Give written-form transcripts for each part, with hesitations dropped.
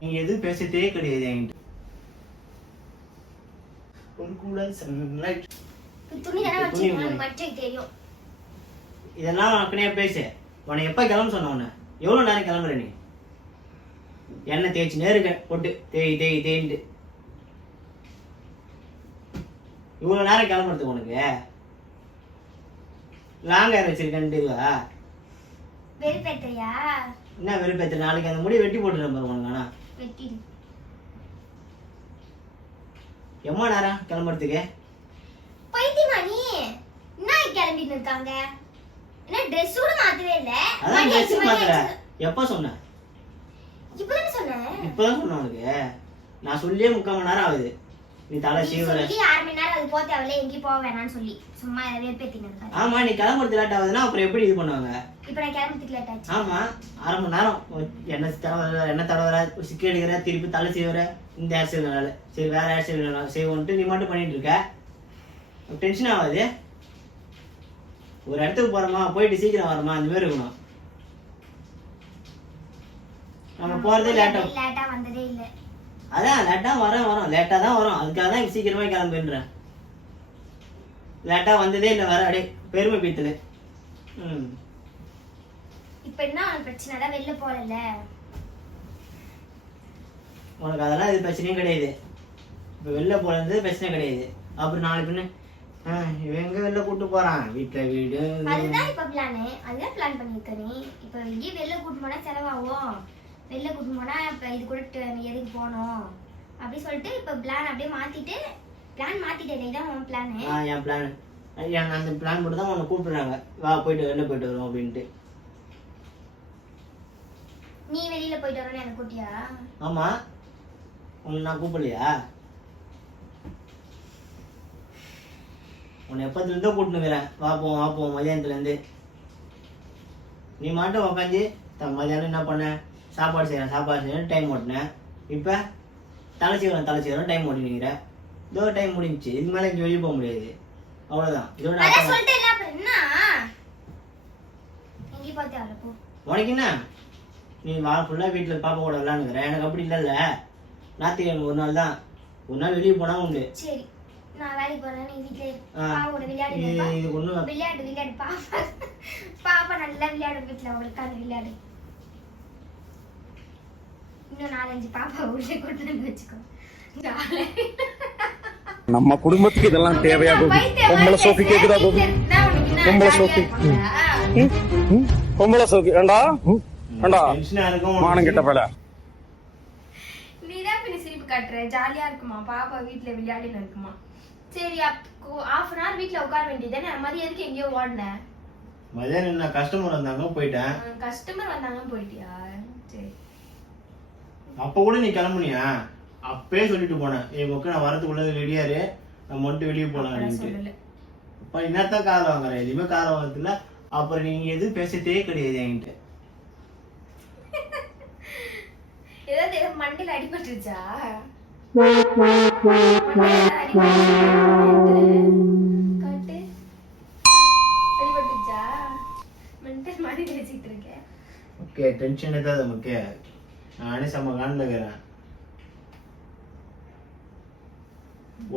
நீங்க எதுவும் பேசத்தே கிடையாது என்கிட்ட. இதெல்லாம் அப்படியே பேசு. உன்னை எப்ப கிளம்ப சொன்ன? உன்னை எவ்வளவு நேரம் கிளம்புற நீ? எண்ணெய் தேய்ச்சி நேருக்க போட்டு தேய் தேய் தேய்ட்டு இவ்வளவு நேரம் கிளம்புறதுக்கு உனக்கு லாங் ஹேர் வச்சிருக்கேன்ட்டுவா? என்ன வெறுப்பேத்த? நாளைக்கு அந்த முடி வெட்டி போட்டுறேன் பாரு உனக்கு. ஆனா எம்மா நேரம் கிளம்புறதுக்கு? பைத்தியமா நீ? என்ன கிளம்பிட்டு இருக்காங்க? என்ன Dress கூட மாத்தவே இல்ல? அதான் Dress மாத்தற. எப்ப சொன்ன? இப்பதான் சொன்னேன். இப்பதான் சொன்ன உனக்கு. நான் சொல்லியே 3/4 மணி நேரம் ஆகுது. நீ தலை சீவற. நீ 6 மணி நேரம் அது போதே அவளே எங்கி போக வேணாம்னு சொல்லி சும்மா வெறுப்பேத்திட்டு இருக்காங்க. ஆமா, நீ கிளம்புறது லேட் ஆகுதுன்னா அப்புறம் எப்படி இது பண்ணுவாங்க? இப்போ நான் கிளம்புறதுக்கு லேட் ஆச்சு. ஆமா, 1/2 மணி நேரம் என்ன தடவற சிக்கி எடுக்கிற, திருப்பி தலை சீவற, இந்த ஹேர் ஸ்டைல்னால சரி வேற ஹேர் ஸ்டைல் செய்வோன்ட்டு நீ மட்டும் பண்ணிட்டு இருக்க. டென்ஷன் ஆகாது? ஒரு இடத்துக்கு போறோமா, போயிட்டு சீக்கிரம் வரமா, அந்த மாதிரி இருக்கணும். நம்ம போறதே லேட்டா வந்ததே இல்ல. அதான் லேட்டா வரோம் லேட்டா தான் வரோம். அதுக்காக தான் சீக்கிரமா கிளம்புன்றேன். லேட்டா வந்ததே இல்லை வேற. அப்படியே பெருமை பீத்தல. இப்ப என்ன பிரச்சனை? தான் வெளில போறல. உனக்கு அதெல்லாம் இது பிரச்சனையும் கிடையாது. இப்ப வெளில போறது பிரச்சனை கிடையாது. அப்புறம் நாளை பின்ன இவன் எங்க வெளில கூட்டு போறான், வீட்டுல வீடு. அதுதான் இப்ப பிளானு. அதுதான் பிளான் பண்ணிருக்க நீ. இப்ப எங்கேயும் வெளில கூட்டு போனா செலவாகும். வெளில கூட்டு போனா இப்ப இது கூட எதுக்கு போகணும் அப்படி சொல்லிட்டு இப்ப பிளான் அப்படியே மாத்திட்டு பிளான் மாத்திட்டேன். இதான் உன் பிளானு? என் பிளான். அந்த பிளான் போட்டு தான் உன்னை கூப்பிடுறாங்க. வா போயிட்டு வெளில போயிட்டு வரோம் அப்படின்ட்டு. நீ வெளியில போயிட்டு வரணும் எனக்கு கூட்டியா? ஆமா, உன்னை நான் கூப்பிடலையா? உன்னை எப்பத்துல இருந்தோ கூட்டினுக்கிறேன். வாப்போம் மதியானத்துல இருந்து. நீ மட்டும் உக்காந்து மதியானம் என்ன பண்ண? சாப்பாடு செய்யறேன் டைம் ஓட்டினேன். இப்ப தலை செய்யறேன் டைம் ஓட்டினுக்கிற. இதோ டைம் முடிஞ்சிச்சு. இது மேல இங்க வெளியே போக முடியாது. அவ்வளவுதான். இதோட உனக்கு என்ன? நீ வா ஃபுல்லா வீட்டுல பாப்பா கூட விளையாண்டுக்கிற. எனக்கு அப்படி இல்லைல்ல. ஞாயிற்றுக்கிழமை ஒரு நாள் தான். ஒரு நாள் வெளியே போனா உண்டு. சரி, நான் வேலைக்கு போறேன். நீ வீட்டுல பாப்பாவோட விளையாடு. பாப்பா நல்லா விளையாடும் வீட்டுல. அவளுக்கு அது விளையாடு. இன்னும் 4-5 பாப்பா உள்ளே கொண்டு வந்து வச்சுக்கோ. நம்ம குடும்பத்துக்கு இதெல்லாம் தேவையா? பொம்பளை சோஃபி கேக்குதா? பொம்பளை சோஃபி ஏண்டா மானம் கெட்ட பல. நீதான் பின்ன சிரிப்பு காட்டுற. ஜாலியா இருக்குமா பாப்பா வீட்டுல விளையாடின்னு இருக்குமா? சரி, half an hour வீட்டுல உட்கார வேண்டியதானே. மதியானத்துக்கு எங்கேயோ ஓடின? மதியானம் நான் கஸ்டமர் வந்தாங்க போயிட்டேன். கஸ்டமர் வந்தாங்க போயிட்டியா? சரி, அப்ப கூட நீ கிளம்புனியா? அப்பயே சொல்லிட்டு போனேன். நான் வரதுக்குள்ள ரெடியாரு, நம்ம மட்டும் வெளியே போலாம் அப்படின்ட்டு. அப்ப என்னத்தான் காலை வாங்குற? எதுவுமே காலை வாங்கறதுல. அப்புறம் நீங்க எதுவும் பேசத்தே கிடையாது என்கிட்ட. ஏதாவது மண்டையில அடிபட்டுருச்சா? அடிபட்டுச்சா? மென்டல் மாதிரி பேசிட்டு இருக்கேன். ஓகே, டென்ஷன் ஏதாவது நமக்கு? நானே செம்ம காண்டில் இருக்கிறேன்.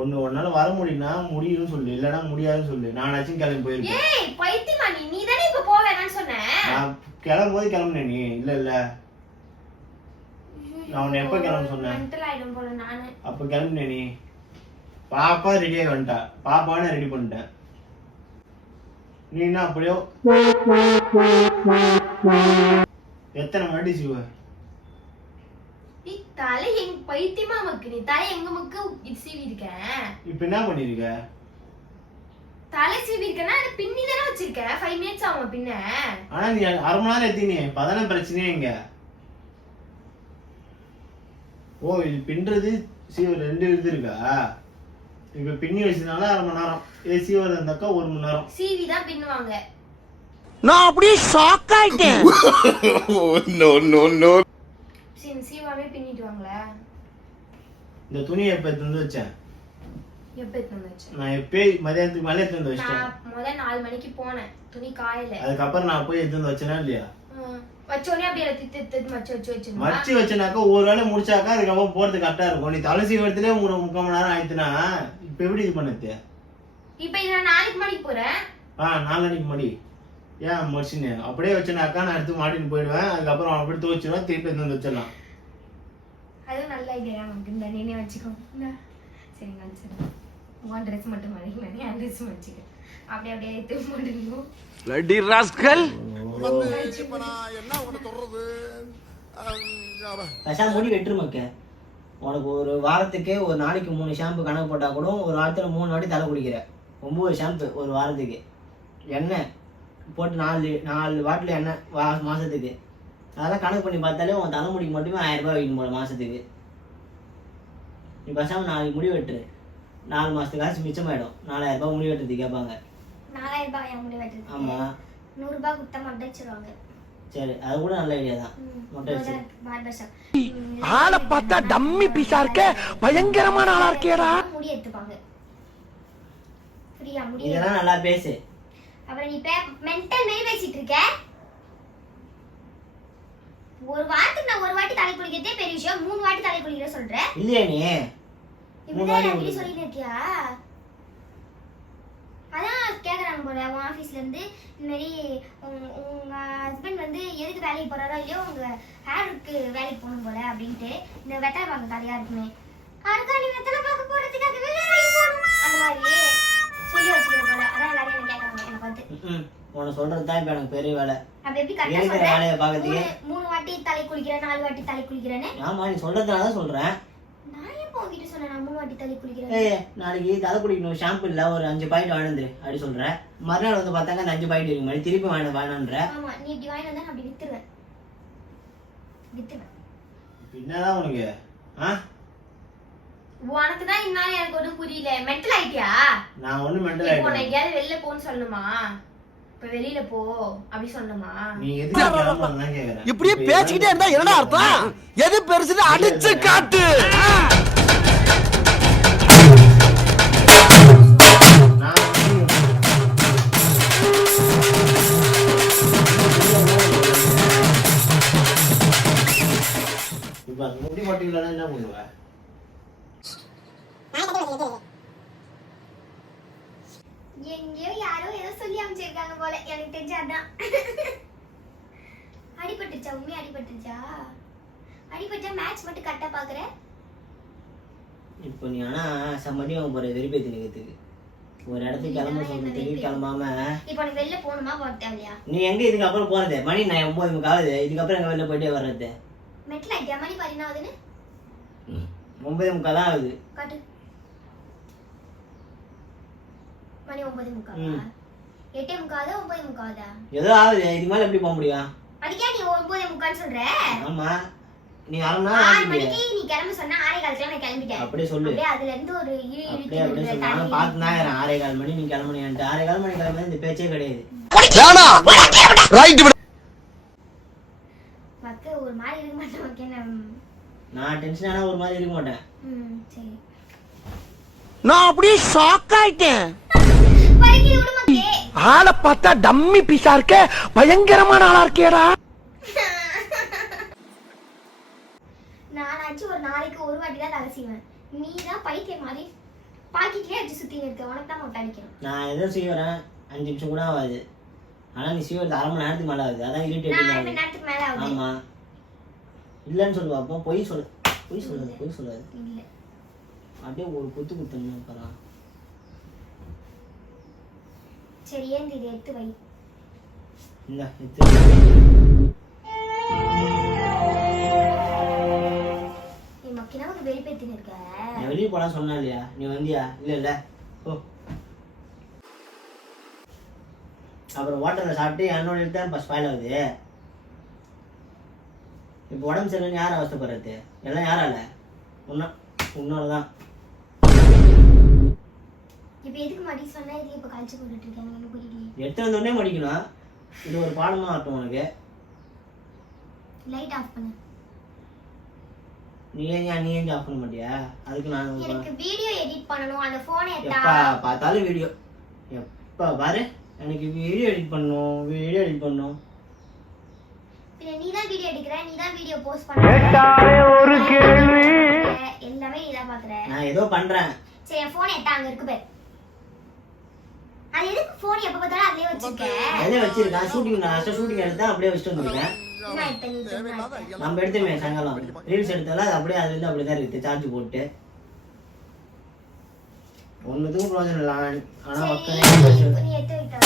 ஒன்னால வர முடியும்னா முடியும்னு சொல்லு, இல்லைன்னா முடியாதுன்னு சொல்லு. நானாச்சும் கிளம்பி போயிருக்கேன். ஏய் பைத்தியமா நீ தானே இப்ப போக வேணாம்னு சொன்ன. நான் கிளம்பும் போது கிளம்புனேன். நீ இல்ல நான் உன்னை எப்ப கிளம்ப சொன்னேன்? மென்டல் ஆயிடும் போல நானு. அப்ப கிளம்புனே நீ. பாப்பா ரெடி ஆகி வந்துட்டா. பாப்பாவை ரெடி பண்ணிட்டேன். நீ என்ன அப்படியோ எத்தனை மணி செய்வ? தலை எங்க பைத்தியமா மக்கு? நீ தலை எங்க மக்கு சீவி இருக்க? இப்ப என்ன பண்ணிருக்க? தலை சீவி இருக்கனா? அது பின்னி தானே வச்சிருக்க. 5 minutes ஆகும் பின்ன. ஆனா நீ 1/2 மணி நேரம் எத்தினே. பதன பிரச்சனையே இங்க. ஓ, இது பின்றது சீவ 2 இது இருக்கா? இப்ப பின்னி வச்சதுனால 1/2 மணி நேரம். இது சீவர இருந்தாக்கா 1 மணி நேரம். சீவி தான் பின்னுவாங்க. நான் அப்படியே ஷாக் ஆயிட்டேன். நோ. சீவாவே பின்னிடுவாங்களா? இந்த துணியை எப்ப எடுத்து வச்சேன்? எப்போ எடுத்து வந்து வச்சேன்? நான் எப்பே மதியானத்துக்கு மேலே எடுத்து வந்து வச்சிட்டேன். நான் முதல் 4 மணிக்கு போனேன், துணி காயல. அதுக்கப்புறம் நான் போய் எடுத்து வந்து வச்சேனா இல்லையா? வச்சோடனே அப்படியே திட்டு வச்சு மடிச்சு வச்சனாக்கா ஒரு வேளை முடிச்சாக்கா அதுக்கப்புறம் போறது கரெக்டா இருக்கும். நீ தலை சீவரத்திலே 3-3/4 மணி நேரம் ஆயிடுச்சுன்னா இப்ப எப்படி இது பண்ணுது? இப்ப இது நான் நாளைக்கு மணிக்கு போறேன். 4 மணிக்கு மடி ஏன் முடிச்சுன்னு அப்படியே வச்சனாக்கா நான் எடுத்து மாட்டின்னு போயிடுவேன். அதுக்கப்புறம் அப்படி துவச்சிடுவேன், திருப்பி எடுத்து வந்து வச்சிடலாம். அதுவும் நல்ல ஐடியா நமக்கு. இந்த நீனே வச்சுக்கோ. சரிங்க வச்சிருக்கேன். உன் ட்ரெஸ் மட்டும் மடிக்கல, நீ அந்த ட்ரெஸ் வச்சுக்க. அப்படியே எடுத்து போட்டுருக்கோம். Lady rascal. பேசாம முடி வெட்டுரு மக்க. உனக்கு ஒரு வாரத்துக்கே ஒரு நாளைக்கு 3 ஷாம்பு கணக்கு போட்டா கூட ஒரு வாரத்துல 3 வாட்டி தலை குளிக்கிற. 9 ஷாம்பு ஒரு வாரத்துக்கு. எண்ணெய் போட்டு 4 பாட்டில் எண்ணெய் மாசத்துக்கு. அதெல்லாம் கணக்கு பண்ணி பார்த்தாலே உன் தலைமுடிக்கு மட்டுமே 1000 ரூபாய் வைக்கணும் போல மாசத்துக்கு. நீ பேசாம 4 முடி வெட்டுரு. 4 மாசத்துக்கு காசு மிச்சமாயிடும். 4000 ரூபாய் முடி வெட்டுறது கேட்பாங்க. 4000 ரூபாய் என் முடி வெட்டுறது? ஆமா. 100 ரூபாய் கொடுத்தா மொட்டை வச்சிருவாங்க. சரி, அது கூட நல்ல ஐடியா தான். மொட்டை வச்சு பார்பர் ஷாப். ஆளை பார்த்தா டம்மி பீஸா இருக்க, பயங்கரமான ஆளா இருக்கேடா. முடி எடுத்துப்பாங்க ஃப்ரீயா. முடி இதெல்லாம் நல்லா பேசு. அப்புறம் நீ மென்டல் மெய் பேசிட்டு இருக்க. ஒரு வாரத்துக்கு நான் ஒரு வாட்டி தலை குளிக்கிறதே பெரிய விஷயம், 3 வாட்டி தலை குளிக்கிற சொல்ற இல்லையா நீ? இப்படிதான் அப்படி சொல்லிட்டு இருக்கியா? அதான் கேக்குறாங்க போல உன் ஆபீஸ்ல இருந்து, இந்த மாதிரி உங்க ஹஸ்பண்ட் வந்து எதுக்கு வேலைக்கு போறாரோ இல்லையோ உங்க ஹேருக்கு வேலைக்கு போகணும் போல அப்படின்ட்டு. இந்த வெத்தலை பார்க்க கதையா இருக்குமே, அதுக்காக நீ வெத்தலை பார்க்க போறதுக்காக வேலைக்கு போகணும் அந்த மாதிரி சொல்லி வச்சுக்கிற போல. அதான் எல்லாரும் என்ன கேட்கறாங்க எனக்கு வந்து. உனக்கு சொல்றது தான் இப்ப எனக்கு பெரிய வேலை. அப்ப எப்படி கரெக்டா இருக்கிற சொல்ற? வேலையை பார்க்கறதுக்கு 3 வாட்டி தலை குளிக்கிறேன், 4 வாட்டி தலை குளிக்கிறேன்னு. ஆமா, நீ சொல்றதுனால தான் சொல்றேன். நான் எப்போ உங்ககிட்ட சொன்னேன் நான் 3 வாட்டி தலை குளிக்கிறேன்? ஏய், நாளைக்கு தலை குளிக்கணும், ஷாம்பு இல்ல, ஒரு 5 பாக்கெட் வாங்கிட்டு அப்படி சொல்றேன். மறுநாள் வந்து பார்த்தாங்க அந்த 5 பாக்கெட் இருக்கு மாதிரி திருப்பி வாங்கினன்ற. ஆமா, நீ இப்படி வாங்கிட்டு வந்தா நான் அப்படி வித்துருவேன். என்னதான் உனக்கு? உனக்கு தான் இன்னும் எனக்கு ஒன்றும் புரியல. மென்டல் ஆயிட்டியா? நான் ஒண்ணு மென்டல் இப்போ நான் ஆயிட்டேன். எங்கேயாவது வெளில போன்னு சொல்லணுமா? இப்ப வெளியில போ அப்படி சொல்லணுமா? நீ எதுக்கு கிளம்புறதுன்னு கேக்குறேன். இப்படியே பேசிக்கிட்டே இருந்தா என்னடா அர்த்தம்? எது பெருசுன்னு அடிச்சு காட்டு. நான் இப்ப முடி மாட்டீங்களா என்ன பண்ணுவ? எங்கேயோ யாரோ ஏதோ சொல்லி அமைச்சிருக்காங்க போல, எனக்கு தெரிஞ்சாதான். அடிபட்டுச்சா? உண்மையா அடிபட்டுச்சா? அடிபட்டா மேட்ச் மட்டும் கரெக்டா பாக்குற. இப்போ நீ ஆனா சம்மடி வாங்க போற வெறிப்பேத்தி நிக்கிறதுக்கு ஒரு இடத்துக்கு கிளம்ப சொல்றதுக்கு கிளம்பாம இப்போ நீ வெளில போகணுமா போக தேவையா? நீ எங்க இதுக்கு அப்புறம் போறது? மணி நான் 9:30 ஆகுது. இதுக்கப்புறம் எங்க வெளில போயிட்டே வர்றது? மெட்ல ஐடியா மணி 10 ஆகுதுன்னு 9:30 தான் ஆகுது. காட்டு. மணி 9:30. 8:30 9:30. ஏதோ ஆகுது. இது மேல எப்படி போக முடியும்? அதுக்கே நீ 9:30 சொல்ற? ஆமா, நீ 6 மணி மணிக்கு நீ கிளம்ப சொன்னா 6:15 நான் கிளம்பிட்டேன். அப்படியே சொல்லு. அப்படியே அதுல இருந்து ஒரு அப்படியே சொல்லு. நான் பார்த்துதான் 6:15 மணி நீ கிளம்புனியான்ட்டு. 6:15 மணி கிளம்புறது இந்த பேச்சே கிடையாது. மக்க ஒரு மாதிரி இருக்க மாட்டேன். ஓகே, நான் டென்ஷன் ஆனா ஒரு மாதிரி இருக்க மாட்டேன். சரி. நான் அப்படியே ஷாக் ஆயிட்டேன். பைக்கி விடு மக்கே. ஆளை பார்த்தா டம்மி பீஸா இருக்க, பயங்கரமான ஆளா இருக்கேடா. நானாச்சும் ஒரு நாளைக்கு ஒரு வாட்டி தான் தலை செய்வேன். நீ தான் பைத்தியம் மாதிரி பாக்கெட்லயே அடிச்சு சுத்தி இருக்க. உனக்கு தான் மொட்டை அடிக்கணும். நான் ஏதோ செய்வேன் 5 நிமிஷம் கூட ஆகாது. ஆனா நீ செய்வது 1/2 மணி நேரத்துக்கு மேல ஆகுது. அதான் நான் 1/2 இரிட்டேட். மணி நேரத்துக்கு மேல ஆகுது. ஆமா, இல்லன்னு சொல்லு பாப்போம். பொய் சொல்லாது. இல்ல. அப்படியே ஒரு குத்து குத்துன்னு பாரா. சரி, ஏன் இதை எடுத்து வை. இந்த எடுத்து நீ மக்கினா உனக்கு வெளிப்பேத்தின்னு இருக்க. நான் வெளியே போலாம் சொன்னா இல்லையா? நீ வந்தியா? இல்ல ஓ. அப்புறம் ஹோட்டலில் சாப்பிட்டு என்னோட தான் இப்போ ஸ்பாயில் ஆகுது. இப்போ உடம்பு சரியில்லைன்னு யார் அவஸ்தைப்படுறது? எல்லாம் யாரால? உன்னோட தான். இப்போ எதுக்கு மடி சொன்னா இது இப்போ கழிச்சு போட்டுட்டு இருக்கேன்? எனக்கு புரியலையே. எடுத்து வந்தோடனே மடிக்கணும். இது ஒரு பாடமாக ஆகட்டும் உனக்கு. லைட் ஆஃப் பண்ணு. நீ ஏன் ஆஃப் பண்ண மாட்டியா? அதுக்கு நான் எனக்கு வீடியோ எடிட் பண்ணனும். அந்த போன் எடுத்தா எப்ப பார்த்தாலும் வீடியோ. எப்ப பாரு எனக்கு வீடியோ எடிட் பண்ணனும். நீ தான் வீடியோ எடுக்கற, நீ தான் வீடியோ போஸ்ட் பண்ற. ஒரு கேள்வி. எல்லாமே நீ தான் பாக்குற. நான் ஏதோ பண்றேன். சரி என் போன் எடுத்தா அங்க இருக்கு பாரு. அது எதுக்கு போன் எப்ப பார்த்தாலும் அதுலயே வச்சிருக்க? அதே வச்சிருக்கேன். ஷூட்டிங் எடுத்தா அப்படியே வச்சிட்டு வந்திருக்கேன். என்ன இப்ப நீ சொன்ன? நம்ம எடுத்துமே சாயங்காலம் ரீல்ஸ் எடுத்தாலும் அது அப்படியே அதுல இருந்து அப்படிதான் இருக்கு சார்ஜ் போட்டு. ஒண்ணுத்துக்கும் பிரயோஜனம் இல்லை. ஆனா மக்களே நீ எடுத்து வைத்தா.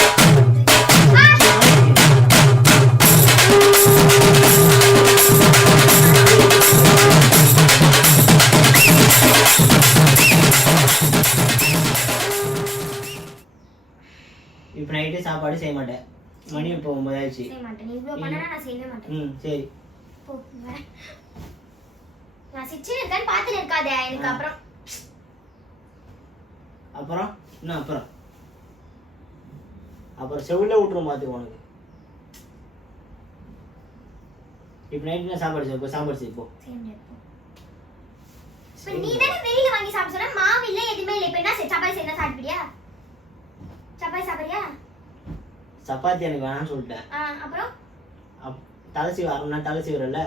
இப்ப நைட்டு சாப்பாடு செய்ய மாட்டேன். மணி இப்போ 9 ஆயிடுச்சு. செய்ய மாட்டேன். நீ இவ்ளோ பண்ணனா நான் செய்யவே மாட்டேன். சரி போ வரேன். நான் சிச்சி இருக்கேன்னு பார்த்துட்டு இருக்காதே எனக்கு அப்புறம் என்ன அப்புறம் செவில விட்டுரும் பாத்து உனக்கு. இப்ப நைட்டு சாப்பாடு செய்ய போ. நீ தானே வெளியில வாங்கி சாப்பிட சொன்ன. மாவு இல்ல எதுவுமே இல்ல. இப்ப என்ன சப்பாத்தி செய்யணும் சாப்பிடுறியா? சப்பாத்தி சாப்பிடுறியா? சப்பாத்தி எனக்கு வேணாம்னு சொல்லிட்டேன். அப்புறம் தலை சீவரல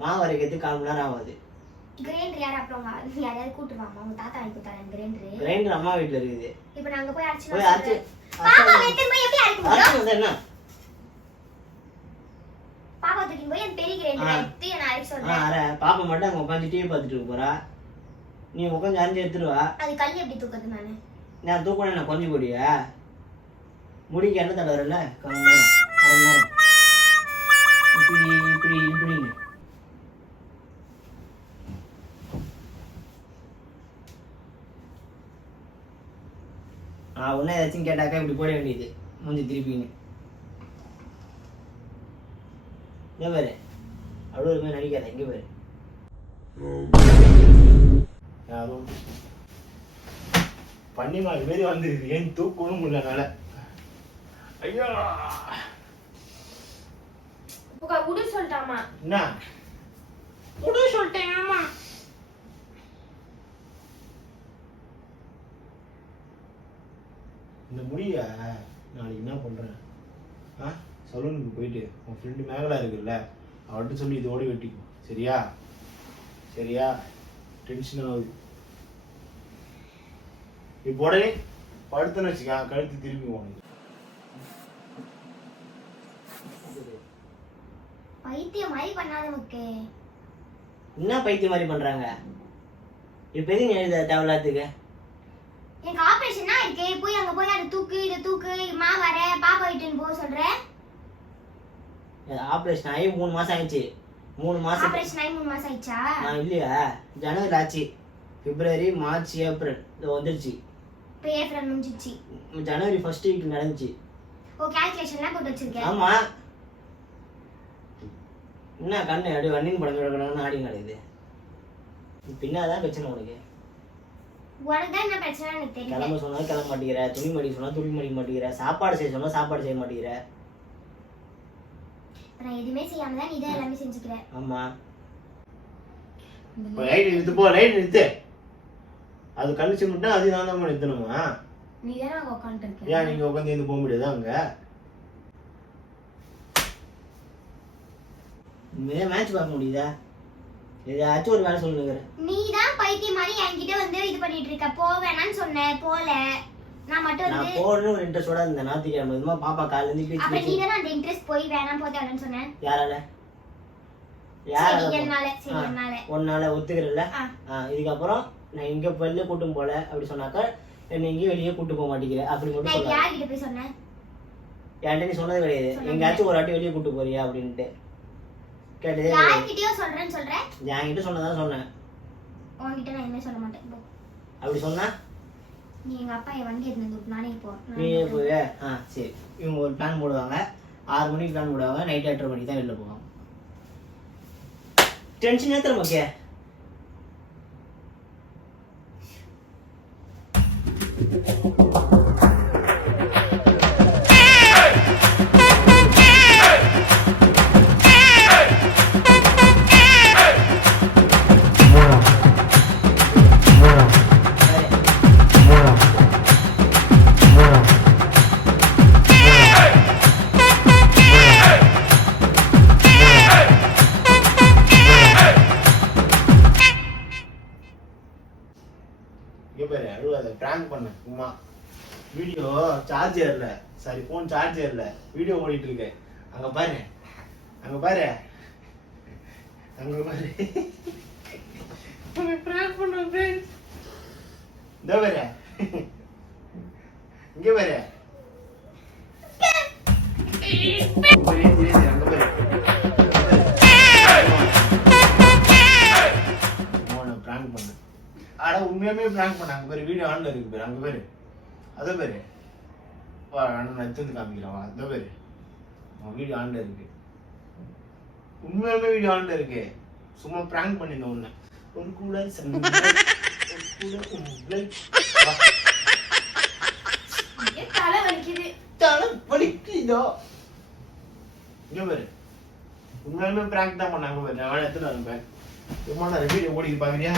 மாவு அரைக்கிறதுக்கு 1/4 மணி நேரம் ஆகுது. கிரைண்டர் யார் அப்புறம் யாரையாவது கூட்டுவாமா? உங்க தாத்தா வாங்கி கொடுத்தாரு கிரைண்டர் அம்மா வீட்டுல இருக்குது. இப்ப நாங்க போய் அரைச்சு பாப்பா வெத்தும் போய் எப்படி அரைக்க முடியும்? என்ன பாப்பா தூக்கிட்டு போய் அந்த பெரிய கிரைண்டர் எடுத்து நான் அரைச்சு சொல்றேன். அரை பாப்பா மட்டும் அங்க உட்காந்து டிவி பார்த்துட்டு இருக்க போறா. நீ உட்காந்து அரைஞ்சு எடுத்துருவா. அது கல் எப்படி தூக்குறது? நான் தூக்கணும். நான் கொஞ்சம் கூடிய முடிக்கு என்ன தடவை வரல 1/4 மணி நேரம் 1/2 மணி நேரம் இப்படின்னு ஒன்னும் ஏதாச்சும் கேட்டாக்கா இப்படி போட வேண்டியது மூஞ்சி திருப்பின்னு. இங்க பாரு அவ்வளோ ஒரு மாதிரி நடிக்காத. இங்க பாரு யாரும் பன்னிமால் மாரி வந்துருக்கு. ஏன் தூக்கணும் முடியலனால. ஐயோ உடு சொல்லிட்டாமா. என்ன உடு சொல்லிட்டேன். ஆமா இந்த முடிய நாளைக்கு என்ன பண்றேன்? சலூனுக்கு போயிட்டு உன் ஃப்ரெண்டு மேகலா இருக்குல்ல அவர்கிட்ட சொல்லி இதோட வெட்டிக்கும். சரியா? டென்ஷன் ஆகுது. இப்போ உடனே படுத்துன்னு வச்சுக்கா கழுத்து திரும்பி போனது. பைத்தியம் மாதிரி பண்ணாத முக்கே. என்ன பைத்தியம் மாதிரி பண்றாங்க? இப்ப எதுக்கு எழுத தேவையில்லாததுக்கு? எனக்கு ஆபரேஷனா இருக்கு. போய் அங்க போய் அது தூக்கு இத தூக்கு மா வர பாப்பா வீட்டுன்னு போ சொல்றேன். ஆபரேஷன் ஆகி 3 மாசம் ஆயிடுச்சு. 3 மாசம் ஆபரேஷன் ஆகி 3 மாசம் ஆயிடுச்சா? இல்லையா ஜனவரி ஆச்சு. பிப்ரவரி மார்ச் ஏப்ரல் இது வந்துருச்சு. இப்போ ஏப்ரல் முடிஞ்சிச்சு. ஜனவரி ஃபர்ஸ்ட் வீக் நடந்துச்சு. ஓ கால்குலேஷன்லாம் போட்டு வச்சிருக்கேன். ஆமா என்ன கண்ணு அப்படியே வண்ணின் படம் கிடக்கணும்னு ஆடி நடக்குது. பின்னாதான் பிரச்சனை உனக்கு. உனக்கு தான் என்ன பிரச்சனை எனக்கு தெரியல. கிளம்ப சொன்னா கிளம்ப மாட்டேங்கிற. துணி மடிக்க சொன்னா துணி மடிக்க மாட்டேங்கிற. சாப்பாடு செய்ய சொன்னா சாப்பாடு செய்ய மாட்டேங்கிற. நான் எதுவுமே செய்யாம தான் நீ தான் எல்லாமே செஞ்சுக்கிற. ஆமா லைட் நிறுத்து. அது கண்ணு சிமிட்டா அது நான் தான் நிறுத்தணுமா? நீ தானே அங்க உட்கார்ந்து இருக்க. ஏன் நீங்க உட்காந்து இருந்து போக முடியாது அங்க? மேட்ச் பார்க்க முடியுதா? ஏதாச்சும் ஒரு வேலை சொல்லுங்க. நீ தான் பைத்தியம் மாதிரி என்கிட்ட வந்து இது பண்ணிட்டு இருக்க. போவேனான்னு சொன்னேன் போல. நான் மட்டும் வந்து நான் போறேன்னு ஒரு இன்ட்ரெஸ்டோட இந்த நாத்திக்கிழமை இதுமா பாப்பா காலையில இருந்து பேசி. அப்ப நீ தான அந்த இன்ட்ரெஸ்ட் போய் வேணாம் போதேன்னு சொன்னேன். யாரால? என்னால ஒன்னால ஒத்துக்கிறல்ல. இதுக்கு அப்புறம் நான் இங்க வெளிய கூட்டும் போல அப்படி சொன்னாக்க என்ன எங்கேயும் வெளியே கூட்டு போக மாட்டேங்கிற அப்படி மட்டும் சொல்ல. நான் யார்கிட்ட போய் சொன்னேன்? என்கிட்ட நீ சொன்னது கிடையாது. எங்கேயாச்சும் ஒரு வாட்டி வெளியே கூட்டு போறியா அப்படின்ட்டு கேட்டதே. யார்கிட்டயோ சொல்றேன்னு சொல்றேன். என்கிட்ட சொன்னதான் சொன்னேன். உன்கிட்ட நான் எதுவுமே சொல்ல மாட்டேன். அப்படி சொன்னா நீ எங்க அப்பா என் வண்டி எடுத்து நானே போ. நீ போய் சரி. இவங்க ஒரு பிளான் போடுவாங்க. 6 மணிக்கு பிளான் போடுவாங்க. நைட் 8:30 மணிக்கு தான் வெளில போவாங்க. டென்ஷன் ஏத்துற மக்கே. பிராங்க் பண்ணேன் சும்மா. வீடியோ சார்ஜர் இல்ல, சாரி போன் சார்ஜர் இல்ல, வீடியோ ஓடிட்டு இருக்கு. அங்க பாரு, அங்க பாரு, அங்க பாரு. பிராங்க் பண்ண ஃப்ரெண்ட்ஸ். இந்த பாரு, இங்க பாரு. அங்க பாரு. பிராங்க் பண்ண. ஆனா உண்மையாவே பிராங்க் பண்ணாங்க பாரு. வீடியோ ஆன்ல இருக்கு பாரு. அங்க பாரு, அத பாரு. வா நான் எடுத்து காமிக்கிறேன். வா அத பாரு, வீடியோ ஆன்ல இருக்கு. உண்மையாவே வீடியோ ஆன்ல இருக்கு. சும்மா பிராங்க் பண்ணிருந்தோம் உன்னை. ஒரு கூட தலை வலிக்குது. தலை வலிக்குதோ? இங்க பாரு, உண்மையாலுமே பிராங்க் தான் பண்ணாங்க பாரு. நான் எடுத்துட்டு வரேன். சும்மா நான் வீடியோ ஓடிக்கு பாக்குறியா?